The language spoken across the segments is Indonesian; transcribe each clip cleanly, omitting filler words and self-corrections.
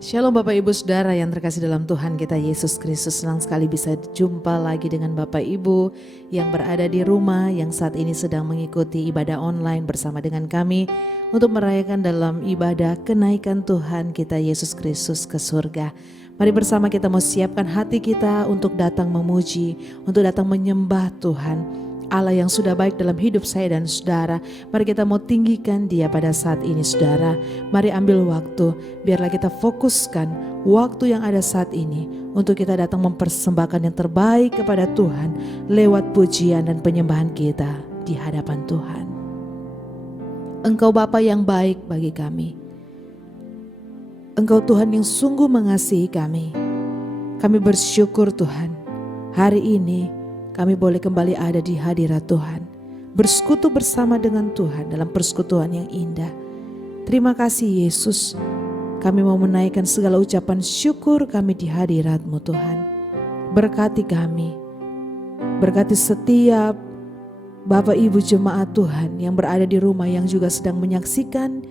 Shalom Bapak Ibu Saudara yang terkasih dalam Tuhan kita Yesus Kristus. Senang sekali bisa jumpa lagi dengan Bapak Ibu yang berada di rumah, yang saat ini sedang mengikuti ibadah online bersama dengan kami untuk merayakan dalam ibadah kenaikan Tuhan kita Yesus Kristus ke surga. Mari bersama kita mau siapkan hati kita untuk datang memuji, untuk datang menyembah Tuhan Allah yang sudah baik dalam hidup saya dan saudara. Mari kita mau tinggikan Dia pada saat ini saudara. Mari ambil waktu, biarlah kita fokuskan waktu yang ada saat ini untuk kita datang mempersembahkan yang terbaik kepada Tuhan lewat pujian dan penyembahan kita di hadapan Tuhan. Engkau Bapa yang baik bagi kami. Engkau Tuhan yang sungguh mengasihi kami. Kami bersyukur Tuhan, hari ini kami boleh kembali ada di hadirat Tuhan, bersekutu bersama dengan Tuhan dalam persekutuan yang indah. Terima kasih Yesus, kami mau menaikkan segala ucapan syukur kami di hadirat-Mu Tuhan. Berkati kami, berkati setiap Bapak Ibu jemaat Tuhan yang berada di rumah yang juga sedang menyaksikan,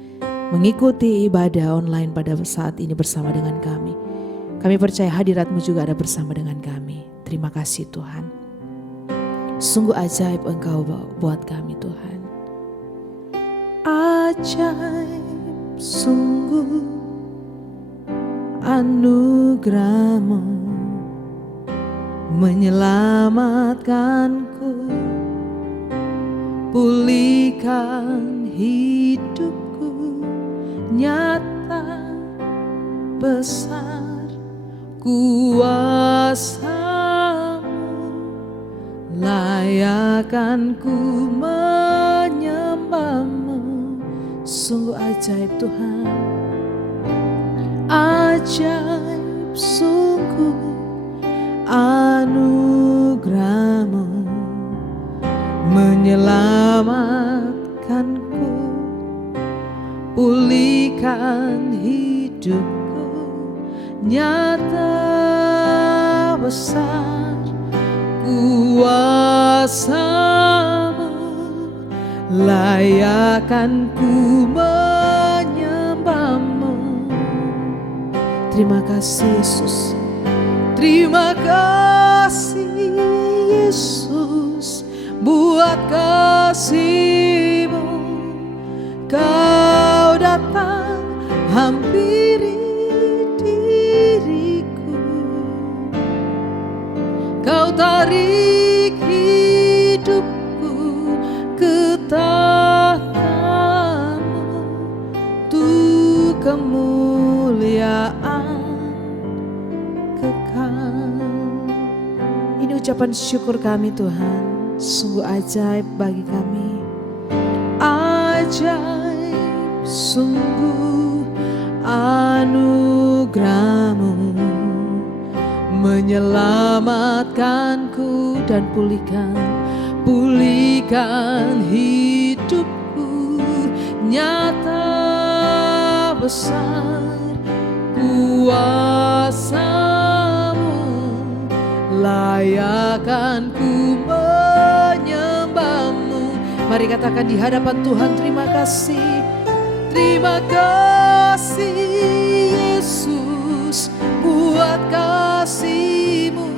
mengikuti ibadah online pada saat ini bersama dengan kami. Kami percaya hadirat-Mu juga ada bersama dengan kami. Terima kasih Tuhan. Sungguh ajaib Engkau buat kami Tuhan. Ajaib sungguh anugerah-Mu menyelamatkanku, pulihkan hidupku, nyata besar kuasa. Layakan ku menyembah-Mu, sungguh ajaib Tuhan. Ajaib sungguh anugerah-Mu menyelamatkanku, pulihkan hidupku, nyata besar kuasa-Mu, layakan ku menyembah-Mu. Terima kasih Yesus, terima kasih Yesus buat kasih-Mu. Kau datang hampiri diriku, Kau tarik hidupku ke tahta-Mu, tuh kemuliaan kekal. Ini ucapan syukur kami Tuhan, sungguh ajaib bagi kami. Ajaib sungguh anugerah-Mu menyelamatkanku dan pulihkan hidupku, nyata besar kuasa-Mu, layakan ku menyembah-Mu. Mari katakan di hadapan Tuhan, terima kasih Yesus buat kasih-Mu.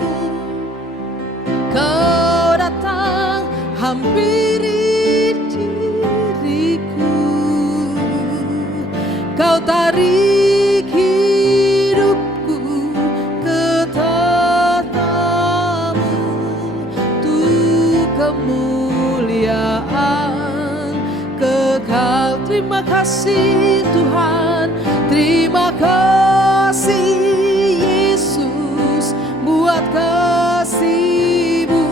Kau datang hampiri diriku, Kau tarik hidupku ke tahta-Mu, tuh kemuliaan kekal. Terima kasih Tuhan, terima kasih Yesus buat kasih-Mu.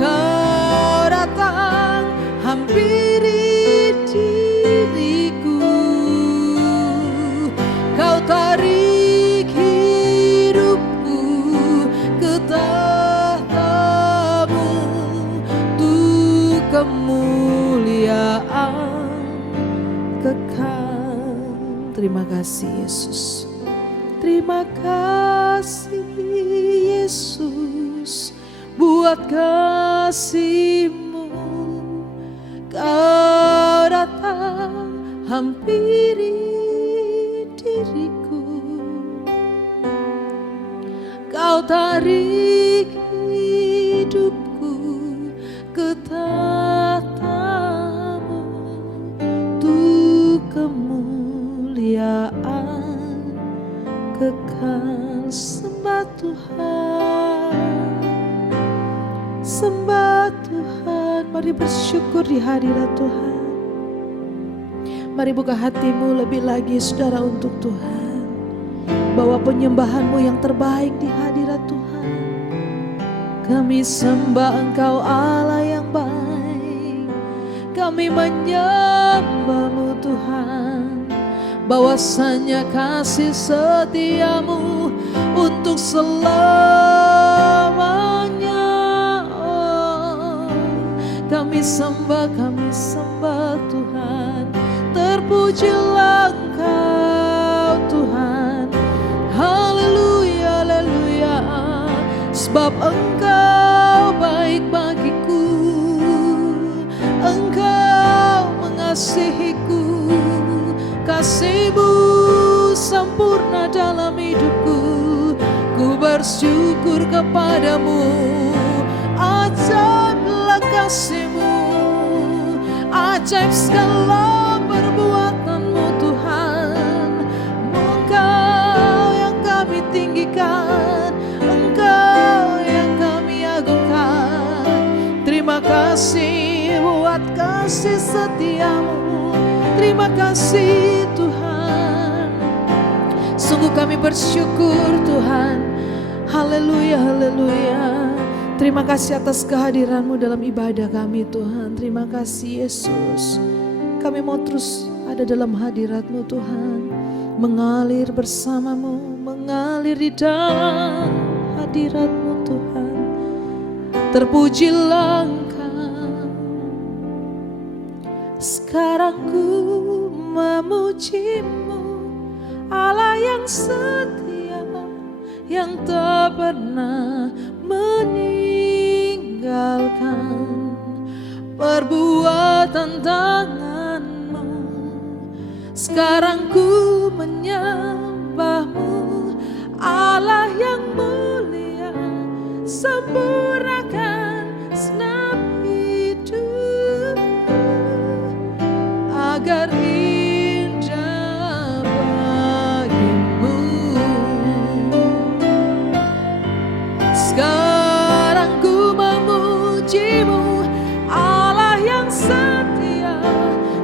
Kau datang hampiri diriku, Kau tarik hidupku ke tahta-Mu, tuh kemuliaan kekal. Terima kasih Yesus, terima kasih Yesus buat kasih-Mu. Kau datang hampiri diriku, Kau tarik hidupku ke tahta-Mu untuk kemuliaan kekal. Sembah Tuhan, sembah Tuhan. Mari bersyukur di hadirat Tuhan. Mari buka hatimu lebih lagi saudara untuk Tuhan. Bawa penyembahanmu yang terbaik di hadirat Tuhan. Kami sembah Engkau Allah yang baik. Kami menyembah-Mu Tuhan. Bahwasanya kasih setiamu untuk selamanya. Oh, kami sembah Tuhan. Terpujilah Engkau Tuhan. Haleluya, haleluya. Sebab Engkau baik bagiku. Engkau mengasihiku. Kasih-Mu sempurna dalam hidupku. Ku bersyukur kepadamu. Ajaiblah kasih-Mu. Ajaib segala perbuatan-Mu Tuhan. Engkau yang kami tinggikan, Engkau yang kami agungkan. Terima kasih buat kasih setia-Mu. Terima kasih Tuhan. Sungguh kami bersyukur Tuhan. Haleluya, haleluya. Terima kasih atas kehadiran-Mu dalam ibadah kami Tuhan. Terima kasih Yesus. Kami mau terus ada dalam hadirat-Mu Tuhan. Mengalir bersama-Mu, mengalir di dalam hadirat-Mu Tuhan. Terpujilah Engkau. Sekarang ku memuji-Mu, Allah yang setia, yang tak pernah meninggalkan. Perbuatan tangan-Mu, sekarang ku menyembah-Mu, Allah yang mulia. Sempurnakan senap hidupku agar indah bagi-Mu. Sekarang ku memuji-Mu, Allah yang setia,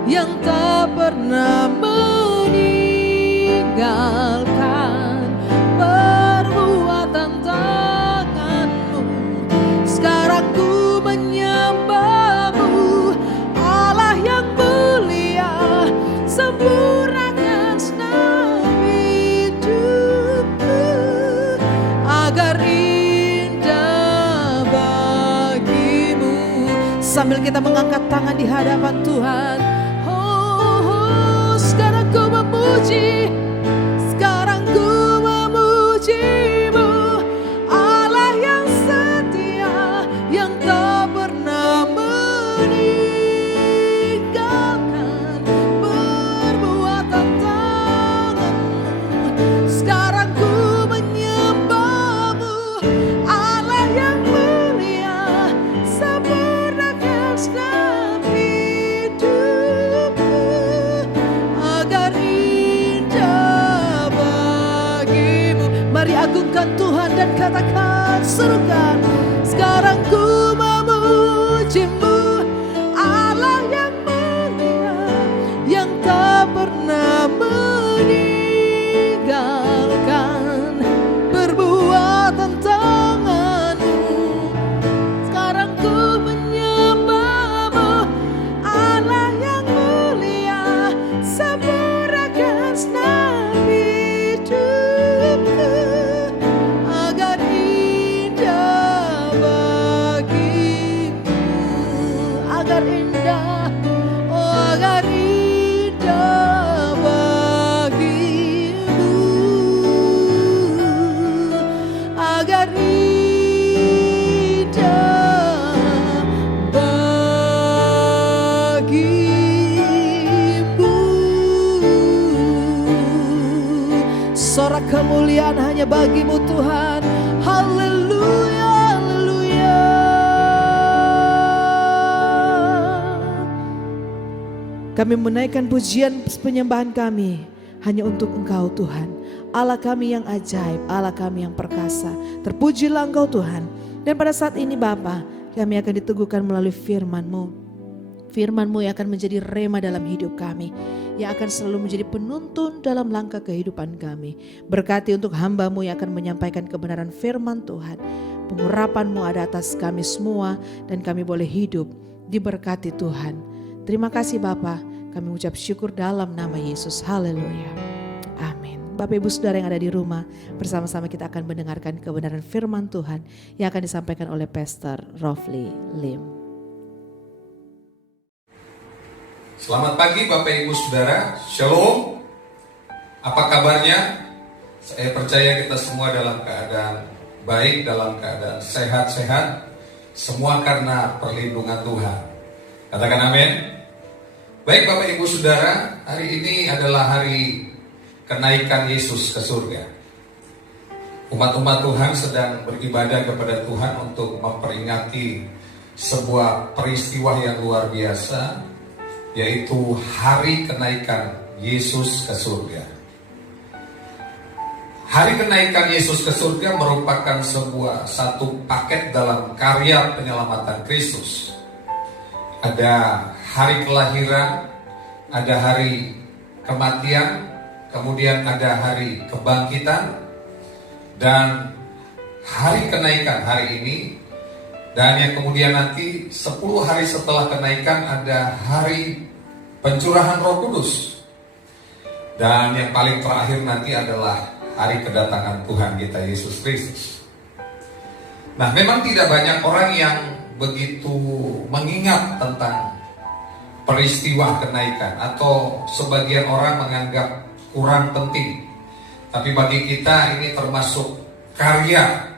yang tak pernah meninggalkan. Perbuatan tangan-Mu, sekarang ku menyembah-Mu, Allah yang mulia. Sempurnakan senap hidupku agar indah bagi-Mu. Sambil kita mengangkat tangan di hadapan Tuhan. Sekarang ku memuji, sekarang ku memuji-Mu, Allah yang setia, yang tak pernah meninggalkan. Perbuatan tangan-Mu, sekarang ku menyembah-Mu, Allah yang mulia. Sempurnakan senap hidupku agar indah bagi-Mu. Mari agungkan Tuhan dan katakan, serukan. Sekarang ku memuji-Mu, Allah yang mulia, yang tak pernah meninggalkan. Perbuatan tangan-Mu, sekarang ku menyembah-Mu, Allah yang mulia. Sempurnakan senap hidupku agar indah bagi-Mu. Agar indah, oh agar indah bagi-Mu. Agar indah bagi-Mu. Sorak kemuliaan hanya bagi-Mu Tuhan. Haleluya, haleluya. Kami menaikkan pujian penyembahan kami hanya untuk Engkau Tuhan, Allah kami yang ajaib, Allah kami yang perkasa. Terpujilah Engkau Tuhan. Dan pada saat ini Bapa, kami akan diteguhkan melalui firman-Mu. Firman-Mu yang akan menjadi rema dalam hidup kami, yang akan selalu menjadi penuntun dalam langkah kehidupan kami. Berkati untuk hamba-Mu yang akan menyampaikan kebenaran firman Tuhan. Pengurapan-Mu ada atas kami semua, dan kami boleh hidup diberkati Tuhan. Terima kasih Bapa, kami ucap syukur dalam nama Yesus. Haleluya. Amin. Bapak Ibu Saudara yang ada di rumah, bersama-sama kita akan mendengarkan kebenaran firman Tuhan yang akan disampaikan oleh Pastor Rofli Lim. Selamat pagi Bapak Ibu Saudara, Shalom. Apa kabarnya? Saya percaya kita semua dalam keadaan baik, dalam keadaan sehat-sehat. Semua karena perlindungan Tuhan. Katakan amin. Baik Bapak Ibu Saudara, hari ini adalah hari kenaikan Yesus ke surga. Umat-umat Tuhan sedang beribadah kepada Tuhan untuk memperingati sebuah peristiwa yang luar biasa, yaitu hari kenaikan Yesus ke surga. Hari kenaikan Yesus ke surga merupakan satu paket dalam karya penyelamatan Kristus. Ada hari kelahiran, ada hari kematian, kemudian ada hari kebangkitan, dan hari kenaikan hari ini. Dan yang kemudian nanti 10 hari setelah kenaikan ada hari pencurahan Roh Kudus. Dan yang paling terakhir nanti adalah hari kedatangan Tuhan kita Yesus Kristus. Nah, memang tidak banyak orang yang begitu mengingat tentang peristiwa kenaikan, atau sebagian orang menganggap kurang penting. Tapi bagi kita ini termasuk karya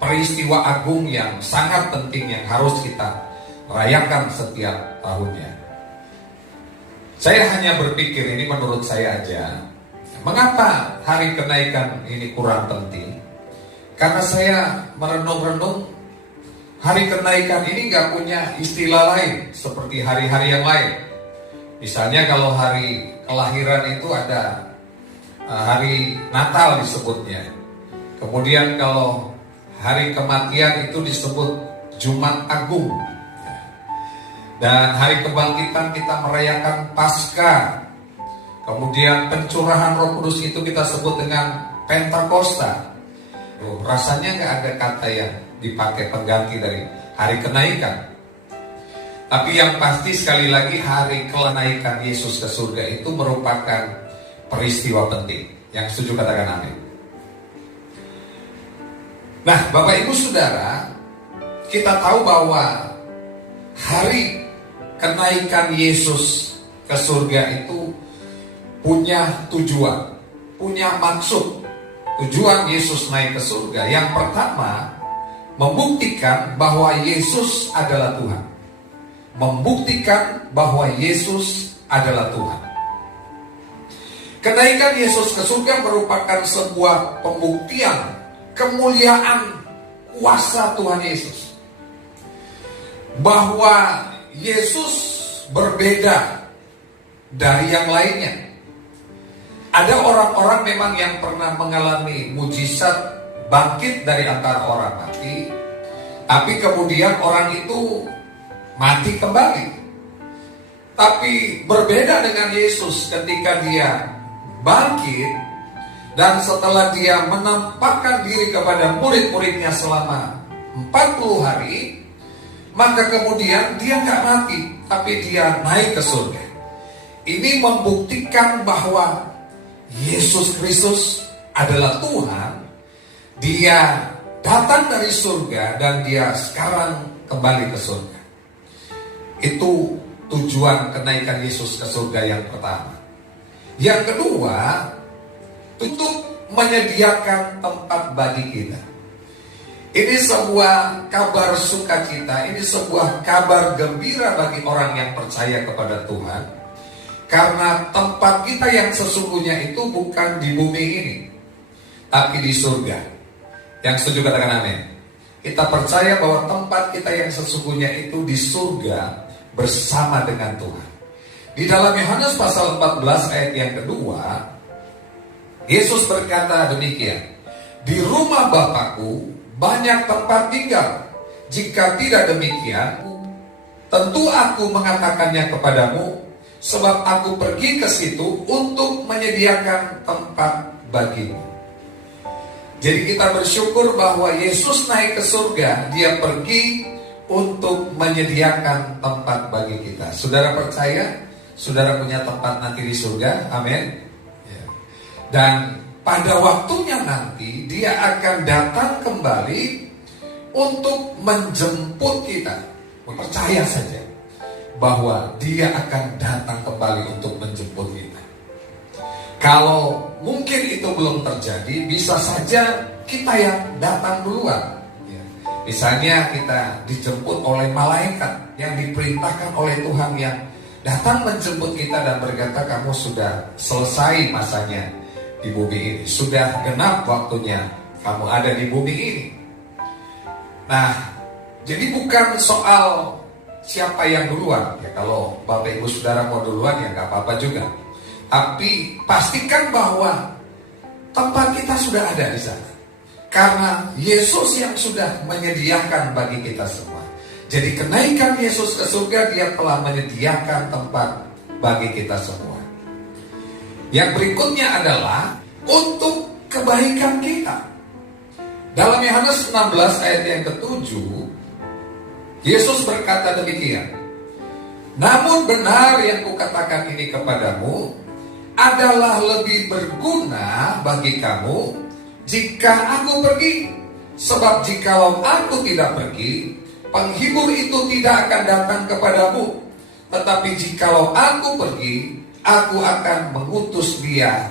peristiwa agung yang sangat penting yang harus kita rayakan setiap tahunnya. Saya hanya berpikir, ini menurut saya aja, mengapa hari kenaikan ini kurang penting? Karena saya merenung-renung, hari kenaikan ini gak punya istilah lain seperti hari-hari yang lain. Misalnya kalau hari kelahiran itu ada hari Natal disebutnya. Kemudian kalau hari kematian itu disebut Jumat Agung. Dan hari kebangkitan kita merayakan Paskah. Kemudian pencurahan Roh Kudus itu kita sebut dengan Pentakosta. Rasanya gak ada kata yang dipakai pengganti dari hari kenaikan. Tapi yang pasti sekali lagi hari kenaikan Yesus ke surga itu merupakan peristiwa penting. Yang setuju katakan amin. Nah, Bapak Ibu Saudara, kita tahu bahwa hari kenaikan Yesus ke surga itu punya tujuan, punya maksud. Tujuan Yesus naik ke surga yang pertama, membuktikan bahwa Yesus adalah Tuhan. Membuktikan bahwa Yesus adalah Tuhan. Kenaikan Yesus ke surga merupakan sebuah pembuktian kemuliaan kuasa Tuhan Yesus, bahwa Yesus berbeda dari yang lainnya. Ada orang-orang memang yang pernah mengalami mujizat bangkit dari antara orang mati, tapi kemudian orang itu mati kembali. Tapi berbeda dengan Yesus ketika dia bangkit, dan setelah dia menampakkan diri kepada murid-muridnya selama 40 hari, maka kemudian dia gak mati, tapi dia naik ke surga. Ini membuktikan bahwa Yesus Kristus adalah Tuhan. Dia datang dari surga dan dia sekarang kembali ke surga. Itu tujuan kenaikan Yesus ke surga yang pertama. Yang kedua, untuk menyediakan tempat bagi kita. Ini sebuah kabar sukacita, ini sebuah kabar gembira bagi orang yang percaya kepada Tuhan. Karena tempat kita yang sesungguhnya itu bukan di bumi ini, tapi di surga. Yang setuju katakan amin. Kita percaya bahwa tempat kita yang sesungguhnya itu di surga bersama dengan Tuhan. Di dalam Yohanes pasal 14 ayat yang kedua, Yesus berkata demikian, di rumah Bapakku banyak tempat tinggal. Jika tidak demikian, tentu aku mengatakannya kepadamu, sebab aku pergi ke situ untuk menyediakan tempat bagimu. Jadi kita bersyukur bahwa Yesus naik ke surga, dia pergi untuk menyediakan tempat bagi kita. Saudara percaya, saudara punya tempat nanti di surga, amin. Dan pada waktunya nanti dia akan datang kembali untuk menjemput kita. Percaya saja bahwa dia akan datang kembali untuk menjemput kita. Kalau mungkin itu belum terjadi, bisa saja kita yang datang duluan. Misalnya kita dijemput oleh malaikat yang diperintahkan oleh Tuhan, yang datang menjemput kita dan berkata, kamu sudah selesai masanya di bumi ini, sudah genap waktunya kamu ada di bumi ini. Nah, jadi bukan soal siapa yang duluan. Ya, kalau Bapak Ibu Saudara mau duluan ya gak apa-apa juga. Tapi pastikan bahwa tempat kita sudah ada di sana. Karena Yesus yang sudah menyediakan bagi kita semua. Jadi kenaikan Yesus ke surga, dia telah menyediakan tempat bagi kita semua. Yang berikutnya adalah untuk kebaikan kita. Dalam Yohanes 16 ayat yang ke-7, Yesus berkata demikian, namun benar yang kukatakan ini kepadamu adalah lebih berguna bagi kamu jika aku pergi. Sebab jikalau aku tidak pergi, penghibur itu tidak akan datang kepadamu. Tetapi jikalau aku pergi, aku akan mengutus dia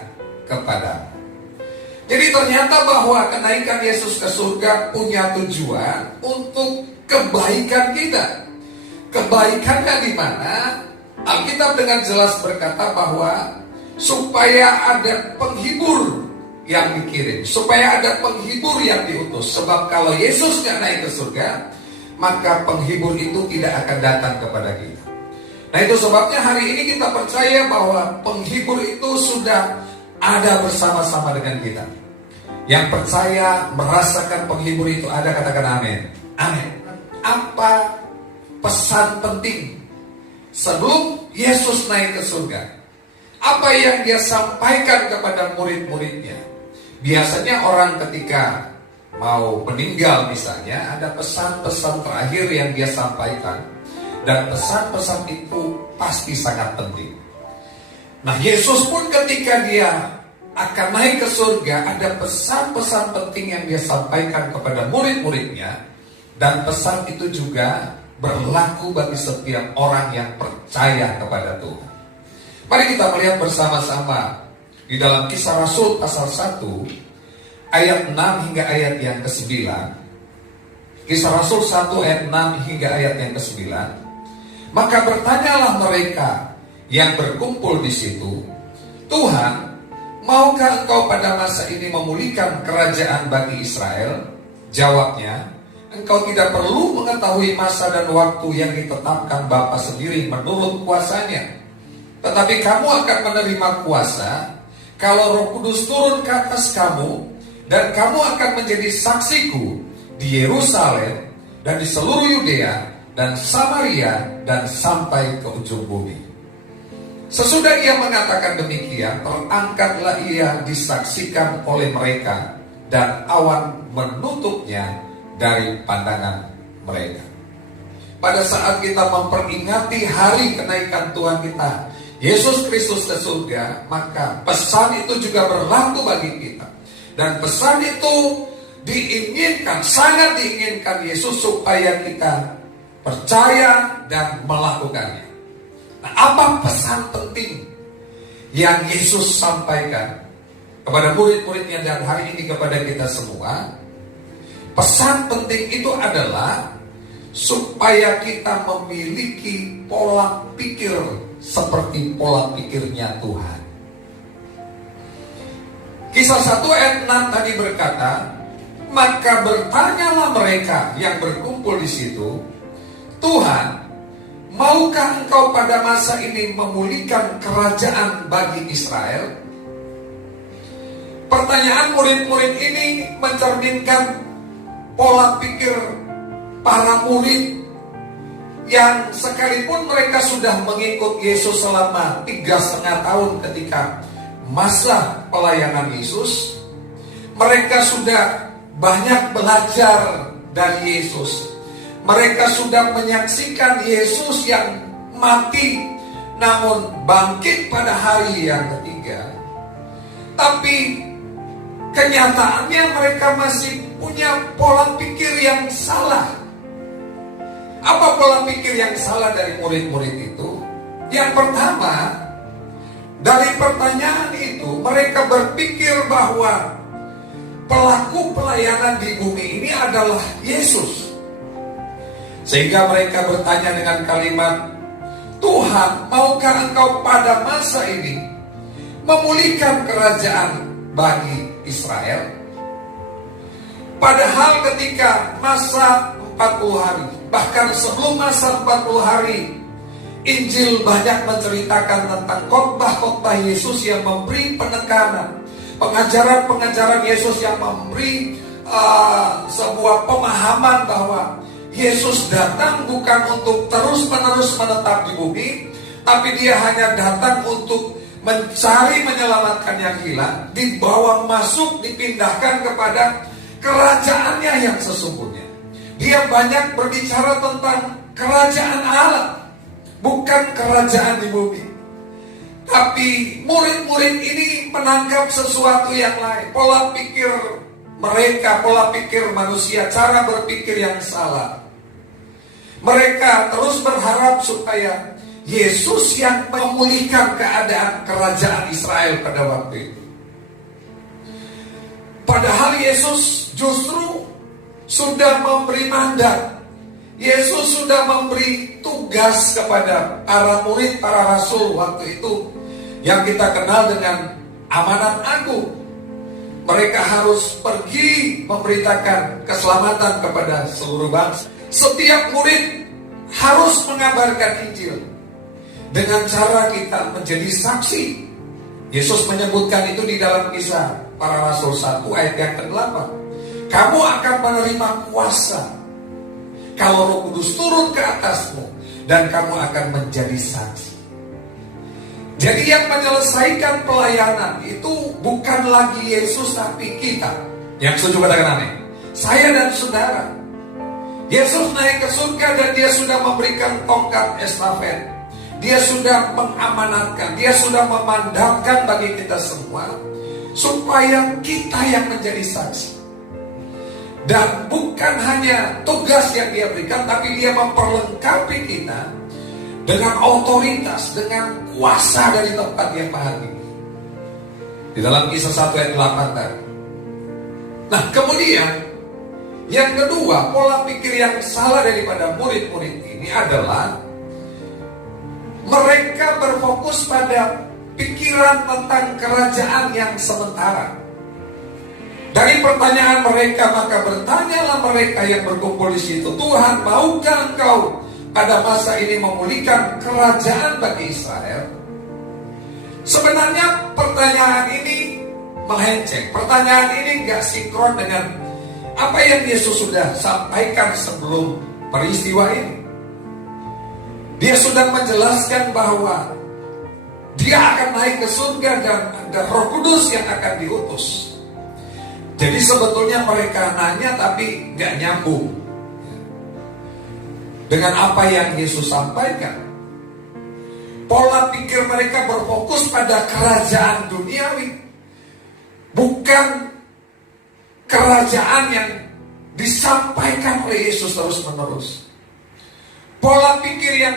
kepadamu. Jadi ternyata bahwa kenaikan Yesus ke surga punya tujuan untuk kebaikan kita. Kebaikannya di mana? Alkitab dengan jelas berkata bahwa supaya ada penghibur yang dikirim, supaya ada penghibur yang diutus. Sebab kalau Yesus nggak naik ke surga, maka penghibur itu tidak akan datang kepada kita. Nah, itu sebabnya hari ini kita percaya bahwa penghibur itu sudah ada bersama-sama dengan kita. Yang percaya merasakan penghibur itu ada, katakan amin. Amin. Apa pesan penting sebelum Yesus naik ke surga? Apa yang dia sampaikan kepada murid-muridnya? Biasanya orang ketika mau meninggal misalnya, ada pesan-pesan terakhir yang dia sampaikan. Dan pesan-pesan itu pasti sangat penting. Nah, Yesus pun ketika dia akan naik ke surga, ada pesan-pesan penting yang dia sampaikan kepada murid-muridnya. Dan pesan itu juga berlaku bagi setiap orang yang percaya kepada Tuhan. Mari kita melihat bersama-sama di dalam Kisah Rasul pasal 1 ayat 6 hingga ayat yang ke-9. Kisah Rasul 1 ayat 6 hingga ayat yang ke-9. Maka bertanyalah mereka yang berkumpul di situ, Tuhan, maukah engkau pada masa ini memulihkan kerajaan bagi Israel? Jawabnya, engkau tidak perlu mengetahui masa dan waktu yang ditetapkan Bapa sendiri menurut kuasanya. Tetapi kamu akan menerima kuasa kalau Roh Kudus turun ke atas kamu, dan kamu akan menjadi saksiku di Yerusalem dan di seluruh Yudea dan Samaria dan sampai ke ujung bumi. Sesudah ia mengatakan demikian, terangkatlah ia disaksikan oleh mereka, dan awan menutupnya dari pandangan mereka. Pada saat kita memperingati hari kenaikan Tuhan kita, Yesus Kristus ke surga, maka pesan itu juga berlaku bagi kita. Dan pesan itu diinginkan, sangat diinginkan Yesus supaya kita percaya dan melakukannya. Nah, apa pesan penting yang Yesus sampaikan kepada murid-muridnya dan hari ini kepada kita semua? Pesan penting itu adalah supaya kita memiliki pola pikir seperti pola pikirnya Tuhan. Kisah 1 ayat 6 tadi berkata, Maka bertanyalah mereka yang berkumpul di situ, Tuhan, maukah engkau pada masa ini memulihkan kerajaan bagi Israel? Pertanyaan murid-murid ini mencerminkan pola pikir para murid yang sekalipun mereka sudah mengikut Yesus selama 3,5 tahun ketika masa pelayanan Yesus, mereka sudah banyak belajar dari Yesus. Mereka sudah menyaksikan Yesus yang mati namun bangkit pada hari yang ketiga. Tapi kenyataannya mereka masih punya pola pikir yang salah. Apa pola pikir yang salah dari murid-murid itu? Yang pertama, dari pertanyaan itu mereka berpikir bahwa pelaku pelayanan di bumi ini adalah Yesus. Sehingga mereka bertanya dengan kalimat, Tuhan, maukah engkau pada masa ini memulihkan kerajaan bagi Israel? Padahal ketika masa 40 hari, bahkan sebelum masa 40 hari, Injil banyak menceritakan tentang khotbah-khotbah Yesus yang memberi penekanan, pengajaran-pengajaran Yesus yang memberi sebuah pemahaman bahwa Yesus datang bukan untuk terus-menerus menetap di bumi, tapi dia hanya datang untuk mencari menyelamatkan yang hilang, dibawa masuk, dipindahkan kepada kerajaannya yang sesungguhnya. Dia banyak berbicara tentang kerajaan Allah, bukan kerajaan di bumi. Tapi murid-murid ini menangkap sesuatu yang lain. Pola pikir mereka, pola pikir manusia, cara berpikir yang salah. Mereka terus berharap supaya Yesus yang memulihkan keadaan kerajaan Israel pada waktu itu. Padahal Yesus justru sudah memberi mandat. Yesus sudah memberi tugas kepada para murid, para rasul waktu itu, yang kita kenal dengan amanat agung. Mereka harus pergi memberitakan keselamatan kepada seluruh bangsa. Setiap murid harus mengabarkan Injil dengan cara kita menjadi saksi. Yesus menyebutkan itu di dalam Kisah Para Rasul 1 ayat yang ke-8. Kamu akan menerima kuasa kalau Roh Kudus turun ke atasmu, dan kamu akan menjadi saksi. Jadi yang menyelesaikan pelayanan itu bukan lagi Yesus, tapi kita. Yang setuju katakan amin. Saya dan saudara. Yesus naik ke surga dan dia sudah memberikan tongkat estafet. Dia sudah mengamanatkan, dia sudah memandatkan bagi kita semua supaya kita yang menjadi saksi. Dan bukan hanya tugas yang dia berikan, tapi dia memperlengkapi kita dengan otoritas, dengan kuasa dari tempat yang maha tinggi. Di dalam Kisah 1 ayat 8 tadi. Nah, kemudian yang kedua, pola pikir yang salah daripada murid-murid ini adalah mereka berfokus pada pikiran tentang kerajaan yang sementara. Dari pertanyaan mereka, maka bertanyalah mereka yang berkumpul di situ, Tuhan, maukah engkau pada masa ini memulihkan kerajaan bagi Israel? Sebenarnya pertanyaan ini melenceng. Pertanyaan ini gak sinkron dengan apa yang Yesus sudah sampaikan sebelum peristiwa ini. Dia sudah menjelaskan bahwa dia akan naik ke surga dan ada Roh Kudus yang akan diutus. Jadi sebetulnya mereka nanya tapi gak nyambung dengan apa yang Yesus sampaikan. Pola pikir mereka berfokus pada kerajaan duniawi, bukan kerajaan yang disampaikan oleh Yesus terus-menerus. Pola pikir yang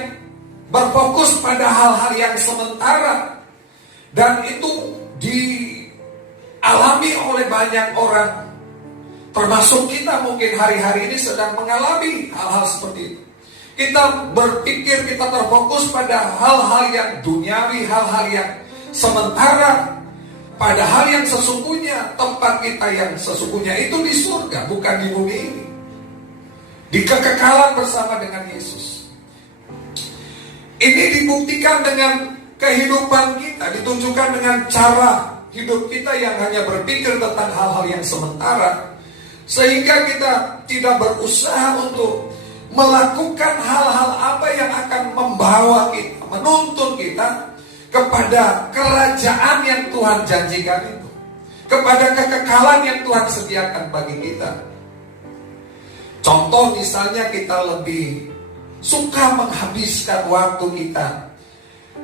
berfokus pada hal-hal yang sementara, dan itu dialami oleh banyak orang, termasuk kita mungkin hari-hari ini sedang mengalami hal-hal seperti itu. Kita berpikir, kita terfokus pada hal-hal yang duniawi, hal-hal yang sementara. Padahal yang sesungguhnya, tempat kita yang sesungguhnya itu di surga, bukan di bumi ini. Di kekekalan bersama dengan Yesus. Ini dibuktikan dengan kehidupan kita, ditunjukkan dengan cara hidup kita yang hanya berpikir tentang hal-hal yang sementara, sehingga kita tidak berusaha untuk melakukan hal-hal apa yang akan membawa kita, menuntun kita kepada kerajaan yang Tuhan janjikan itu, kepada kekekalan yang Tuhan sediakan bagi kita. Contoh misalnya, kita lebih suka menghabiskan waktu kita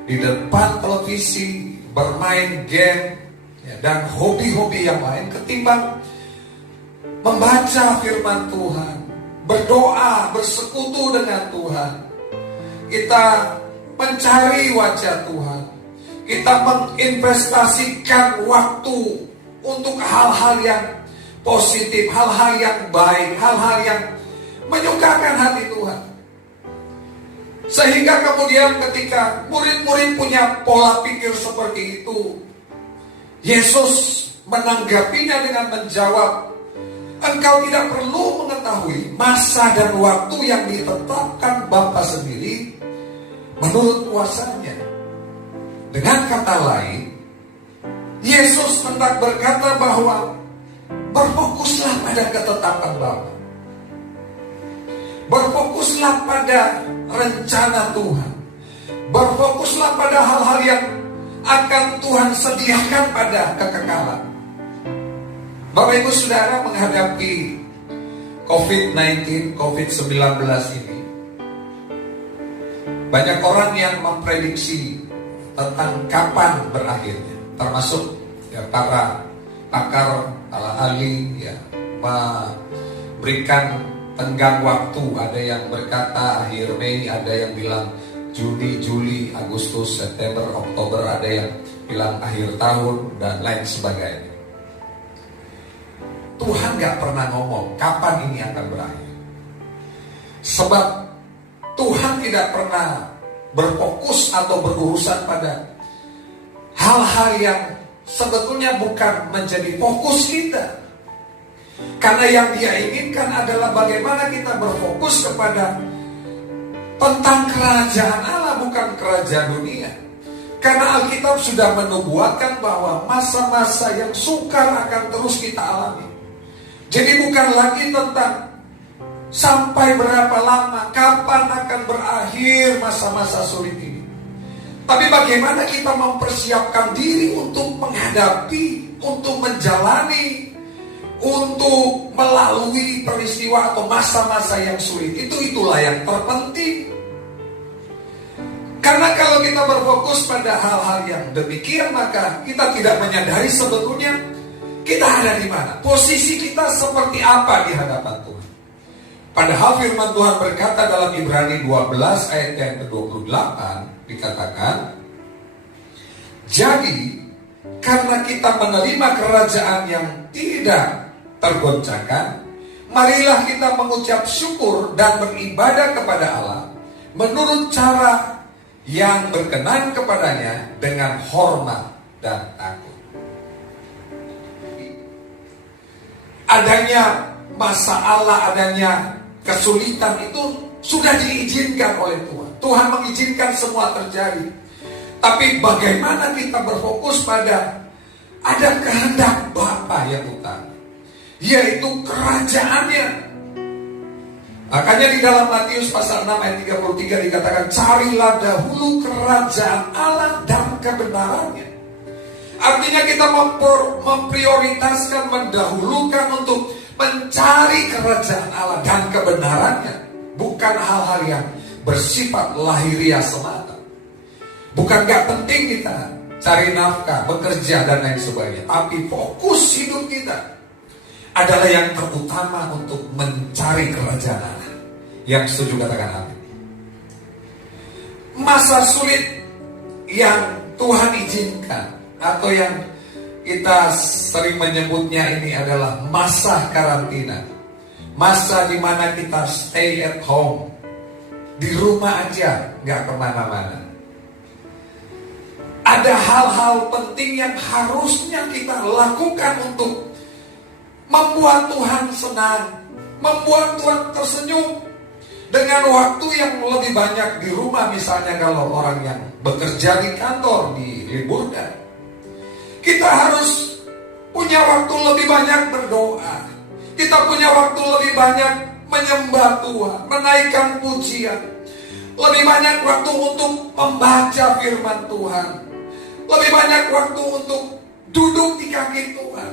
di depan televisi, bermain game, dan hobi-hobi yang lain ketimbang membaca firman Tuhan, berdoa, bersekutu dengan Tuhan. Kita mencari wajah Tuhan. Kita menginvestasikan waktu untuk hal-hal yang positif, hal-hal yang baik, hal-hal yang menyukakan hati Tuhan. Sehingga kemudian ketika murid-murid punya pola pikir seperti itu, Yesus menanggapinya dengan menjawab, engkau tidak perlu mengetahui masa dan waktu yang ditetapkan Bapa sendiri menurut kuasanya. Dengan kata lain, Yesus hendak berkata bahwa berfokuslah pada ketetapan Bapa. Berfokuslah pada rencana Tuhan. Berfokuslah pada hal-hal yang akan Tuhan sediakan pada kekekalan. Bapak Ibu Saudara, menghadapi COVID-19 ini, banyak orang yang memprediksi tentang kapan berakhirnya, termasuk para pakar, para ahli memberikan tenggang waktu. Ada yang berkata akhir Mei, ada yang bilang Juni, Juli, Agustus, September, Oktober, ada yang bilang akhir tahun, dan lain sebagainya. Tuhan gak pernah ngomong kapan ini akan berakhir. Sebab Tuhan tidak pernah berfokus atau berurusan pada hal-hal yang sebetulnya bukan menjadi fokus kita. Karena yang Dia inginkan adalah bagaimana kita berfokus kepada tentang kerajaan Allah, bukan kerajaan dunia. Karena Alkitab sudah menubuatkan bahwa masa-masa yang sukar akan terus kita alami. Jadi bukan lagi tentang sampai berapa lama, kapan akan berakhir masa-masa sulit ini. Tapi bagaimana kita mempersiapkan diri untuk menghadapi, untuk menjalani, untuk melalui peristiwa atau masa-masa yang sulit. Itulah yang terpenting. Karena kalau kita berfokus pada hal-hal yang demikian, maka kita tidak menyadari sebetulnya kita ada di mana, posisi kita seperti apa di hadapan Tuhan. Padahal firman Tuhan berkata dalam Ibrani 12 ayat yang ke-28, dikatakan, jadi karena kita menerima kerajaan yang tidak tergoncangkan, marilah kita mengucap syukur dan beribadah kepada Allah menurut cara yang berkenan kepadanya dengan hormat dan takut. Adanya masalah, adanya kesulitan itu sudah diizinkan oleh Tuhan. Tuhan mengizinkan semua terjadi. Tapi bagaimana kita berfokus pada ada kehendak Bapa yang utama, yaitu kerajaannya. Makanya di dalam Matius pasal 6 ayat 33 dikatakan, carilah dahulu kerajaan Allah dan kebenarannya. Artinya kita memprioritaskan, mendahulukan untuk mencari kerajaan Allah dan kebenarannya. Bukan hal-hal yang bersifat lahiriah semata. Bukan gak penting kita cari nafkah, bekerja dan lain sebagainya. Tapi fokus hidup kita adalah yang terutama untuk mencari kerajaan Allah. Yang setuju katakan amin. Masa sulit yang Tuhan izinkan, atau yang kita sering menyebutnya ini adalah masa karantina. Masa di mana kita stay at home, di rumah aja, gak kemana-mana. Ada hal-hal penting yang harusnya kita lakukan untuk membuat Tuhan senang, membuat Tuhan tersenyum. Dengan waktu yang lebih banyak di rumah, misalnya kalau orang yang bekerja di kantor diliburkan, kita harus punya waktu lebih banyak berdoa. Kita punya waktu lebih banyak menyembah Tuhan, menaikkan pujian. Lebih banyak waktu untuk membaca firman Tuhan. Lebih banyak waktu untuk duduk di kaki Tuhan,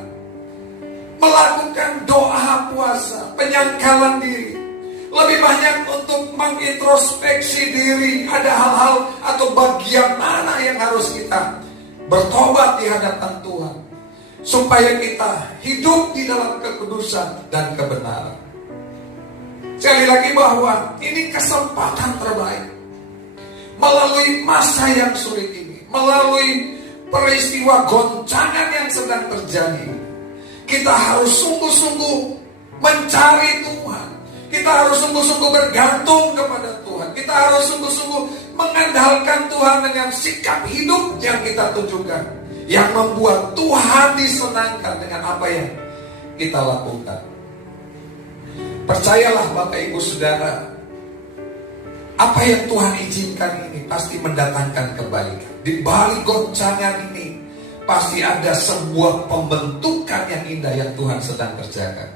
melakukan doa puasa, penyangkalan diri. Lebih banyak untuk mengintrospeksi diri. Ada hal-hal atau bagian mana yang harus kita bertobat di hadapan Tuhan, supaya kita hidup di dalam kekudusan dan kebenaran. Sekali lagi bahwa ini kesempatan terbaik. Melalui masa yang sulit ini, melalui peristiwa goncangan yang sedang terjadi, kita harus sungguh-sungguh mencari Tuhan. Kita harus sungguh-sungguh bergantung kepada Tuhan. Kita harus sungguh-sungguh mengandalkan Tuhan dengan sikap hidup yang kita tunjukkan, yang membuat Tuhan disenangkan dengan apa yang kita lakukan. Percayalah Bapak Ibu Saudara, apa yang Tuhan izinkan ini pasti mendatangkan kebaikan. Di balik goncangan ini pasti ada sebuah pembentukan yang indah yang Tuhan sedang kerjakan.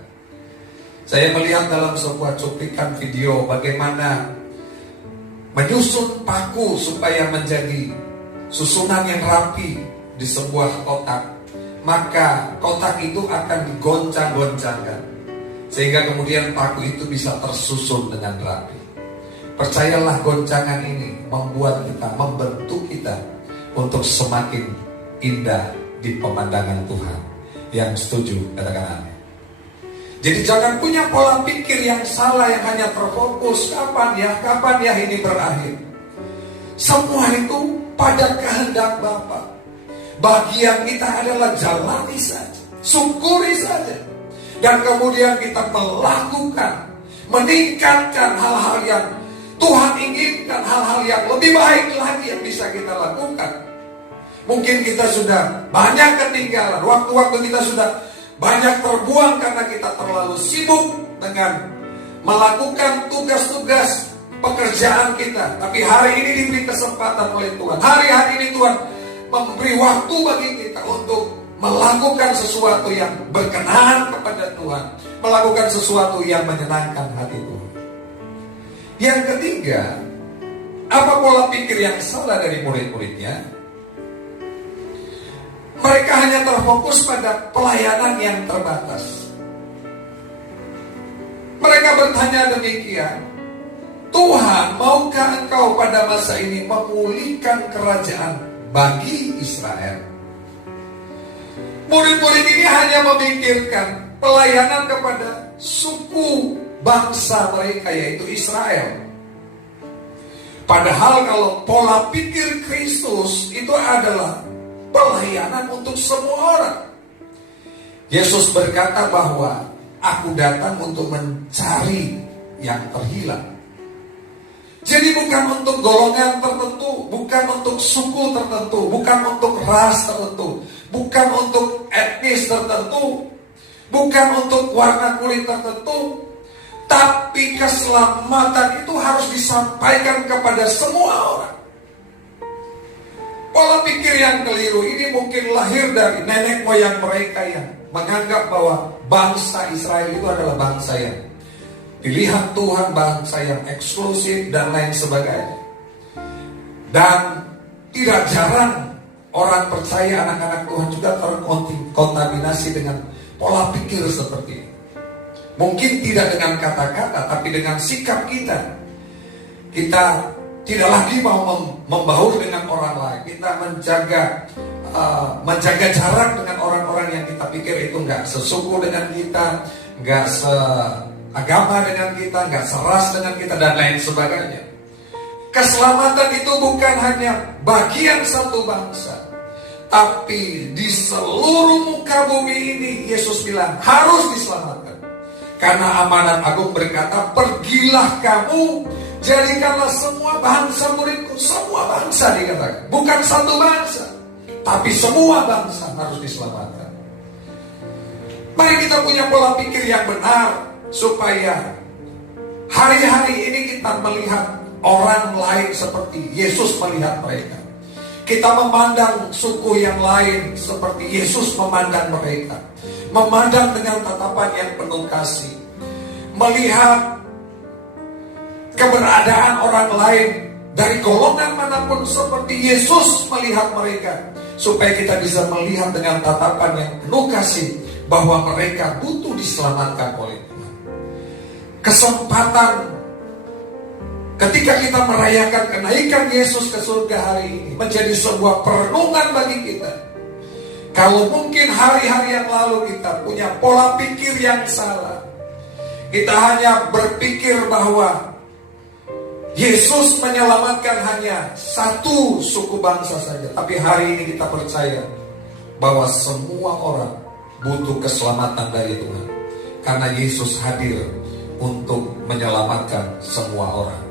Saya melihat dalam sebuah cuplikan video bagaimana menyusun paku supaya menjadi susunan yang rapi di sebuah kotak. Maka kotak itu akan digoncang-goncangkan, sehingga kemudian paku itu bisa tersusun dengan rapi. Percayalah, goncangan ini membuat kita, membentuk kita untuk semakin indah di pemandangan Tuhan. Yang setuju katakan amin. Jadi jangan punya pola pikir yang salah, yang hanya terfokus kapan ya ini berakhir. Semua itu pada kehendak Bapa. Bagian kita adalah jalani saja, syukuri saja, dan kemudian kita melakukan, meningkatkan hal-hal yang Tuhan inginkan, hal-hal yang lebih baik lagi yang bisa kita lakukan. Mungkin kita sudah banyak ketinggalan, waktu-waktu kita sudah banyak terbuang karena kita terlalu sibuk dengan melakukan tugas-tugas pekerjaan kita. Tapi hari ini diberi kesempatan oleh Tuhan. Hari-hari ini Tuhan memberi waktu bagi kita untuk melakukan sesuatu yang berkenan kepada Tuhan, melakukan sesuatu yang menyenangkan hati Tuhan. Yang ketiga, apa pola pikir yang salah dari murid-muridnya? Mereka hanya terfokus pada pelayanan yang terbatas. Mereka bertanya demikian, Tuhan, maukah Engkau pada masa ini memulihkan kerajaan bagi Israel? Murid-murid ini hanya memikirkan pelayanan kepada suku bangsa mereka, yaitu Israel. Padahal kalau pola pikir Kristus itu adalah pelayanan untuk semua orang. Yesus berkata bahwa aku datang untuk mencari yang terhilang. Jadi bukan untuk golongan tertentu, bukan untuk suku tertentu, bukan untuk ras tertentu, bukan untuk etnis tertentu, bukan untuk warna kulit tertentu, tapi keselamatan itu harus disampaikan kepada semua orang. Pola pikir yang keliru ini mungkin lahir dari nenek moyang mereka yang menganggap bahwa bangsa Israel itu adalah bangsa yang pilihan Tuhan, bangsa yang eksklusif dan lain sebagainya. Dan tidak jarang orang percaya, anak-anak Tuhan juga terkontaminasi dengan pola pikir seperti ini. Mungkin tidak dengan kata-kata, tapi dengan sikap kita. Kita tidak lagi mau membaur dengan orang lain. Kita menjaga jarak dengan orang-orang yang kita pikir itu nggak sesuku dengan kita, nggak seagama dengan kita, nggak seras dengan kita, dan lain sebagainya. Keselamatan itu bukan hanya bagian satu bangsa, tapi di seluruh muka bumi ini Yesus bilang harus diselamatkan. Karena amanat agung berkata, pergilah kamu, jadikanlah semua bangsa muridku. Semua bangsa dikatakan, bukan satu bangsa. tapi semua bangsa harus diselamatkan. Mari kita punya pola pikir yang benar, supaya hari-hari ini kita melihat orang lain seperti Yesus melihat mereka. Kita memandang suku yang lain seperti Yesus memandang mereka. Memandang dengan tatapan yang penuh kasih. Melihat keberadaan orang lain dari golongan manapun seperti Yesus melihat mereka. Supaya kita bisa melihat dengan tatapan yang penuh kasih bahwa mereka butuh diselamatkan oleh Tuhan. Kesempatan ketika kita merayakan kenaikan Yesus ke surga hari ini menjadi sebuah perenungan bagi kita. Kalau mungkin hari-hari yang lalu kita punya pola pikir yang salah, kita hanya berpikir bahwa Yesus menyelamatkan hanya satu suku bangsa saja. Tapi hari ini kita percaya bahwa semua orang butuh keselamatan dari Tuhan. Karena Yesus hadir untuk menyelamatkan semua orang.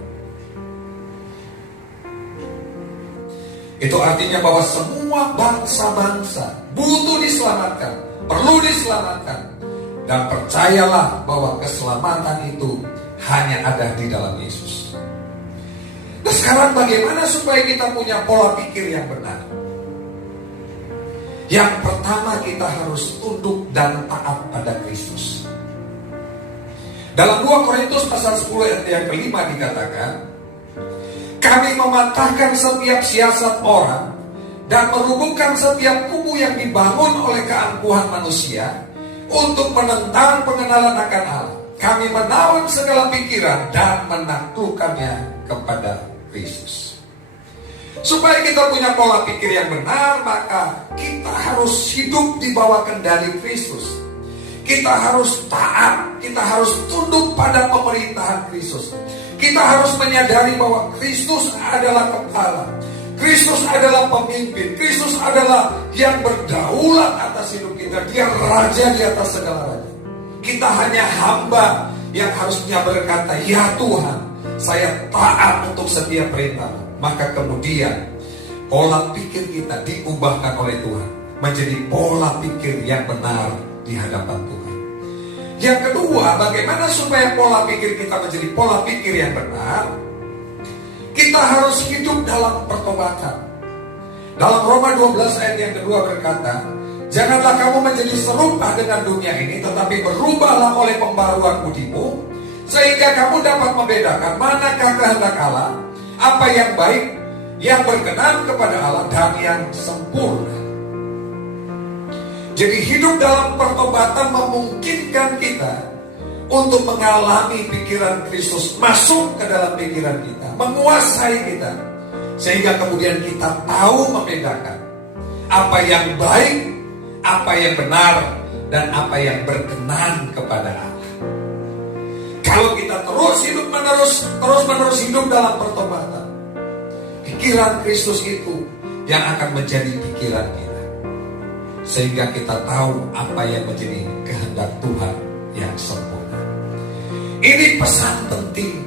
Itu artinya bahwa semua bangsa-bangsa butuh diselamatkan, perlu diselamatkan. Dan percayalah bahwa keselamatan itu hanya ada di dalam Yesus. Nah, sekarang bagaimana supaya kita punya pola pikir yang benar? Yang pertama, kita harus tunduk dan taat pada Kristus. Dalam 2 Korintus pasal 10 ayat yang kelima dikatakan, kami mematahkan setiap siasat orang dan merubuhkan setiap kubu yang dibangun oleh keangkuhan manusia untuk menentang pengenalan akan Allah. Kami menawan segala pikiran dan menaklukkannya kepada Kristus. Supaya kita punya pola pikir yang benar, maka kita harus hidup di bawah kendali Kristus. Kita harus taat, kita harus tunduk pada pemerintahan Kristus. Kita harus menyadari bahwa Kristus adalah kepala, Kristus adalah pemimpin, Kristus adalah yang berdaulat atas hidup kita. Dia raja di atas segala raja. Kita hanya hamba yang harusnya berkata, ya Tuhan, saya taat untuk setiap perintah. Maka kemudian pola pikir kita diubahkan oleh Tuhan menjadi pola pikir yang benar di hadapan Tuhan. Yang kedua, bagaimana supaya pola pikir kita menjadi pola pikir yang benar? Kita harus hidup dalam pertobatan. Dalam Roma 12 ayat yang kedua berkata, janganlah kamu menjadi serupa dengan dunia ini, tetapi berubahlah oleh pembaruan budimu, sehingga kamu dapat membedakan manakah kehendak Allah, apa yang baik, yang berkenan kepada Allah, dan yang sempurna. Jadi hidup dalam pertobatan memungkinkan kita untuk mengalami pikiran Kristus masuk ke dalam pikiran kita, menguasai kita, sehingga kemudian kita tahu membedakan apa yang baik, apa yang benar, dan apa yang berkenan kepada Allah. Kalau kita terus menerus hidup dalam pertobatan, pikiran Kristus itu yang akan menjadi pikiran kita. Sehingga kita tahu apa yang menjadi kehendak Tuhan yang sempurna. Ini pesan penting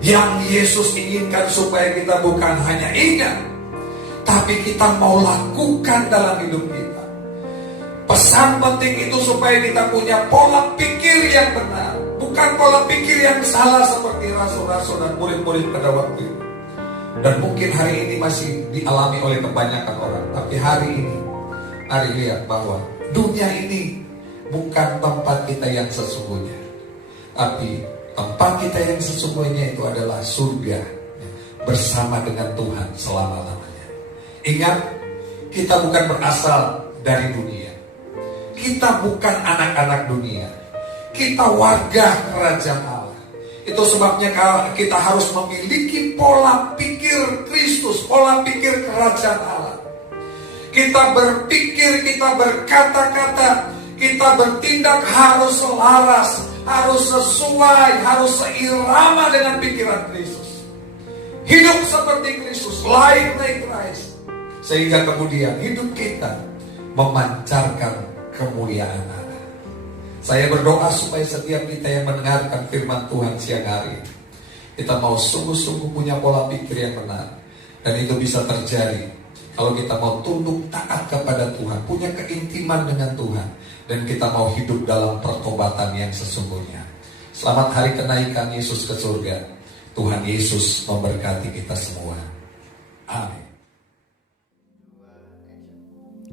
yang Yesus inginkan supaya kita bukan hanya ingat, tapi kita mau lakukan dalam hidup kita. Pesan penting itu supaya kita punya pola pikir yang benar, bukan pola pikir yang salah seperti rasul-rasul dan murid-murid pada waktu itu. Dan mungkin hari ini masih dialami oleh kebanyakan orang. Tapi hari ini, mari lihat bahwa dunia ini bukan tempat kita yang sesungguhnya, tapi tempat kita yang sesungguhnya itu adalah surga bersama dengan Tuhan selama-lamanya. Ingat, kita bukan berasal dari dunia. Kita bukan anak-anak dunia. Kita warga kerajaan Allah. Itu sebabnya kita harus memiliki pola pikir Kristus, pola pikir kerajaan Allah. Kita berpikir, kita berkata-kata, kita bertindak harus selaras, harus sesuai, harus seirama dengan pikiran Kristus. Hidup seperti Kristus, like Christ. Sehingga kemudian hidup kita memancarkan kemuliaan Allah. Saya berdoa supaya setiap kita yang mendengarkan firman Tuhan siang hari, kita mau sungguh-sungguh punya pola pikir yang benar. Dan itu bisa terjadi Kalau kita mau tunduk taat kepada Tuhan, punya keintiman dengan Tuhan, dan kita mau hidup dalam pertobatan yang sesungguhnya. Selamat hari kenaikan Yesus ke surga. Tuhan Yesus memberkati kita semua. Amin.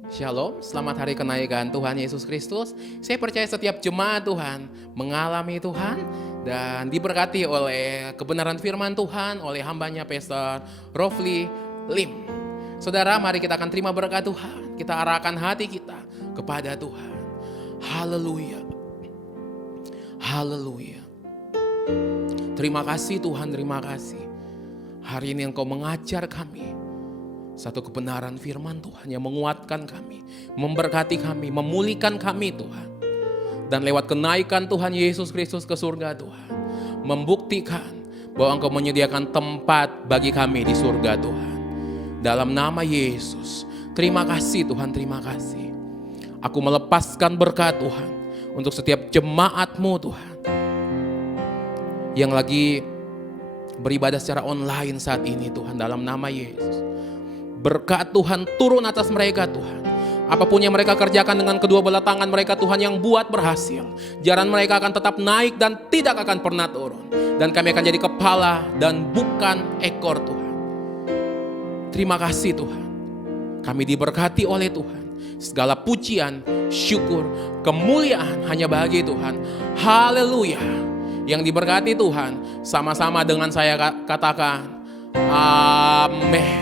Shalom, selamat hari kenaikan Tuhan Yesus Kristus. Saya percaya setiap jemaat Tuhan mengalami Tuhan dan diberkati oleh kebenaran firman Tuhan oleh hambanya Pastor Rofli Lim. Saudara, mari kita akan terima berkat Tuhan. Kita arahkan hati kita kepada Tuhan. Haleluya. Haleluya. Terima kasih Tuhan, terima kasih. Hari ini Engkau mengajar kami satu kebenaran firman Tuhan yang menguatkan kami, memberkati kami, memulihkan kami Tuhan. Dan lewat kenaikan Tuhan Yesus Kristus ke surga Tuhan, membuktikan bahwa Engkau menyediakan tempat bagi kami di surga Tuhan. Dalam nama Yesus, terima kasih Tuhan, terima kasih. Aku melepaskan berkat Tuhan untuk setiap jemaat-Mu Tuhan yang lagi beribadah secara online saat ini Tuhan, dalam nama Yesus. Berkat Tuhan turun atas mereka Tuhan. Apapun yang mereka kerjakan dengan kedua belah tangan mereka Tuhan yang buat berhasil. Jalan mereka akan tetap naik dan tidak akan pernah turun. Dan kami akan jadi kepala dan bukan ekor Tuhan. Terima kasih Tuhan. Kami diberkati oleh Tuhan. Segala pujian, syukur, kemuliaan hanya bagi Tuhan. Haleluya. Yang diberkati Tuhan, sama-sama dengan saya katakan, amin.